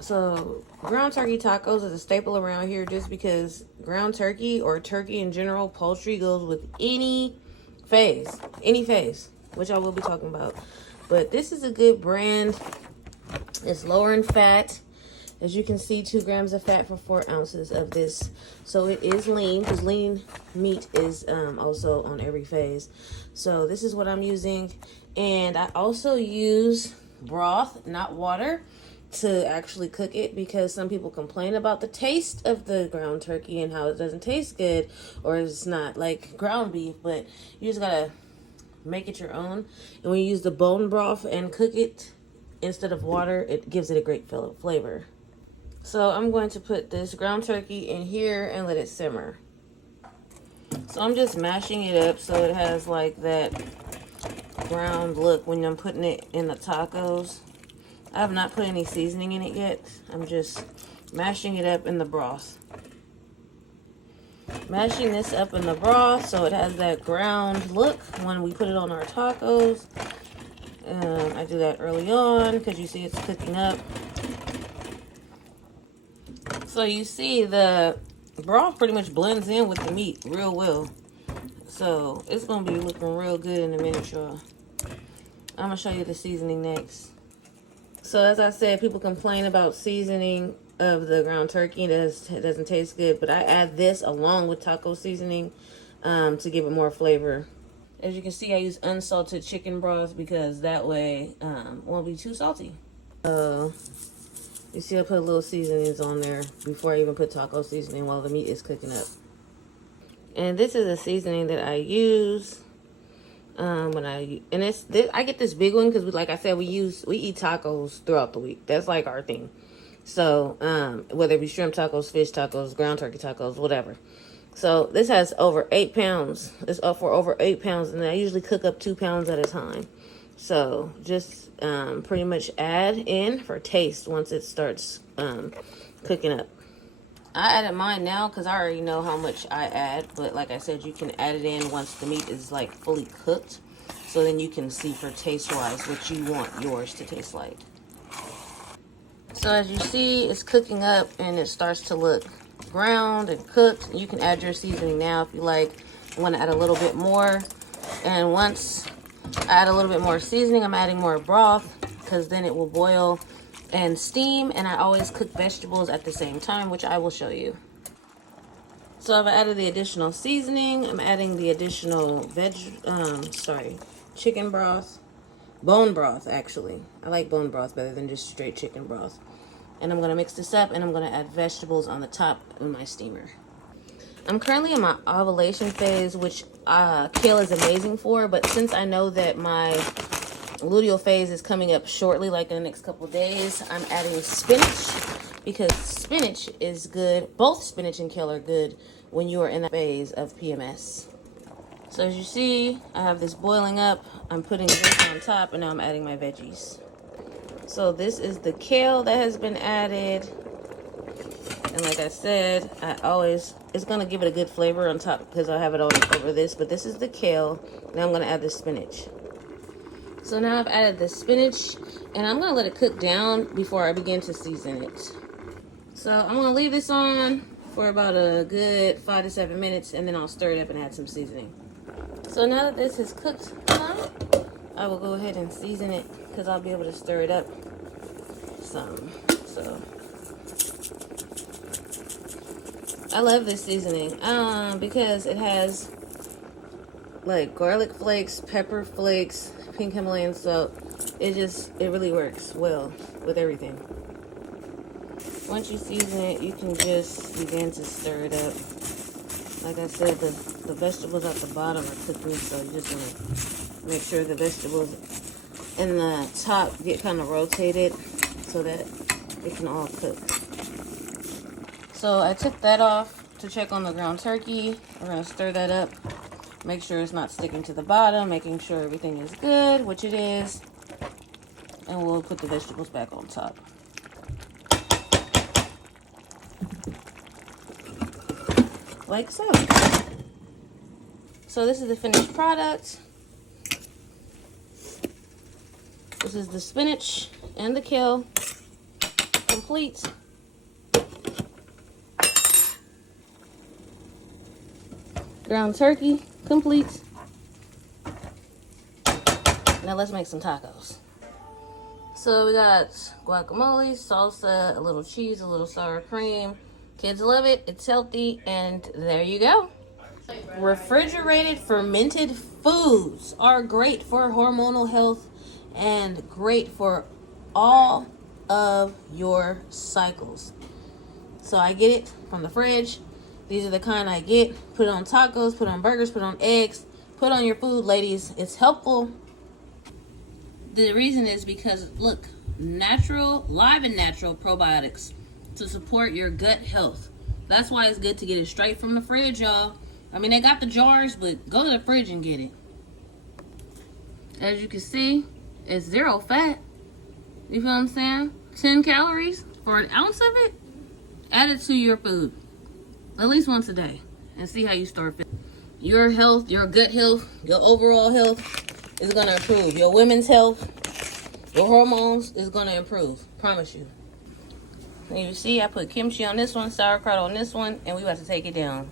So ground turkey tacos is a staple around here just because ground turkey or turkey in general, poultry goes with any phase, which I will be talking about. But this is a good brand. It's lower in fat. As you can see, 2 grams of fat for 4 ounces of this. So it is lean, because lean meat is also on every phase. So this is what I'm using. And I also use broth, not water, to actually cook it, because some people complain about the taste of the ground turkey and how it doesn't taste good, or it's not like ground beef. But you just gotta make it your own. And when you use the bone broth and cook it instead of water, it gives it a great flavor. So I'm going to put this ground turkey in here and let it simmer. So I'm just mashing it up so it has like that ground look when I'm putting it in the tacos. I have not put any seasoning in it yet. I'm just mashing it up in the broth. Mashing this up in the broth so it has that ground look when we put it on our tacos. I do that early on because you see it's cooking up. So you see the broth pretty much blends in with the meat real well. So it's going to be looking real good in a minute, y'all. I'm going to show you the seasoning next. So as I said, people complain about seasoning of the ground turkey. It doesn't taste good. But I add this along with taco seasoning to give it more flavor. As you can see, I use unsalted chicken broth because that way it won't be too salty. You see I put a little seasonings on there before I even put taco seasoning while the meat is cooking up. And this is a seasoning that I use I get this big one because, like I said, we eat tacos throughout the week. That's like our thing. So whether it be shrimp tacos, fish tacos, ground turkey tacos, whatever. So this has over 8 pounds. It's up for over 8 pounds, and I usually cook up 2 pounds at a time. So just pretty much add in for taste once it starts cooking up. I added mine now because I already know how much I add. But like I said, you can add it in once the meat is like fully cooked. So then you can see for taste-wise what you want yours to taste like. So as you see, it's cooking up and it starts to look browned and cooked. You can add your seasoning now if you like. You want to add a little bit more. And once I add a little bit more seasoning, I'm adding more broth because then it will boil and steam. And I always cook vegetables at the same time, which I will show you. So I've added the additional seasoning. I'm adding the additional chicken broth. Bone broth, actually. I like bone broth better than just straight chicken broth. And I'm going to mix this up, and I'm going to add vegetables on the top of my steamer. I'm currently in my ovulation phase, which kale is amazing for. But since I know that my luteal phase is coming up shortly, like in the next couple of days, I'm adding spinach. Because spinach is good. Both spinach and kale are good when you are in that phase of PMS. So as you see, I have this boiling up. I'm putting this on top, and now I'm adding my veggies. So this is the kale that has been added. And like I said, it's going to give it a good flavor on top because I have it all over this. But this is the kale. Now I'm going to add the spinach. So now I've added the spinach, and I'm going to let it cook down before I begin to season it. So I'm going to leave this on for about a good 5 to 7 minutes, and then I'll stir it up and add some seasoning. So now that this is cooked some, I will go ahead and season it because I'll be able to stir it up some. So I love this seasoning because it has like garlic flakes, pepper flakes, pink Himalayan salt. It really works well with everything. Once you season it, you can just begin to stir it up. Like I said, the vegetables at the bottom are cooking, so you just want to make sure the vegetables in the top get kind of rotated so that it can all cook. So I took that off to check on the ground turkey. We're going to stir that up. Make sure it's not sticking to the bottom, making sure everything is good, which it is. And we'll put the vegetables back on top. Like so. So this is the finished product. This is the spinach and the kale. complete. Ground turkey complete. Now let's make some tacos. So we got guacamole, salsa, a little cheese, a little sour cream. Kids love it. It's healthy, and there you go. Refrigerated fermented foods are great for hormonal health and great for all of your cycles. So I get it from the fridge. These are the kind I get. Put it on tacos, put it on burgers, put it on eggs, put it on your food, ladies. It's helpful. The reason is because, look, natural, live and natural probiotics to support your gut health. That's why it's good to get it straight from the fridge, y'all. I mean, they got the jars, but go to the fridge and get it. As you can see, it's 0 fat. You feel what I'm saying? 10 calories for an ounce of it. Add it to your food at least once a day and see how you start feeling. Your health, your gut health, your overall health is going to improve. Your women's health, your hormones is going to improve. Promise you. And you see, I put kimchi on this one, sauerkraut on this one, and we about to take it down.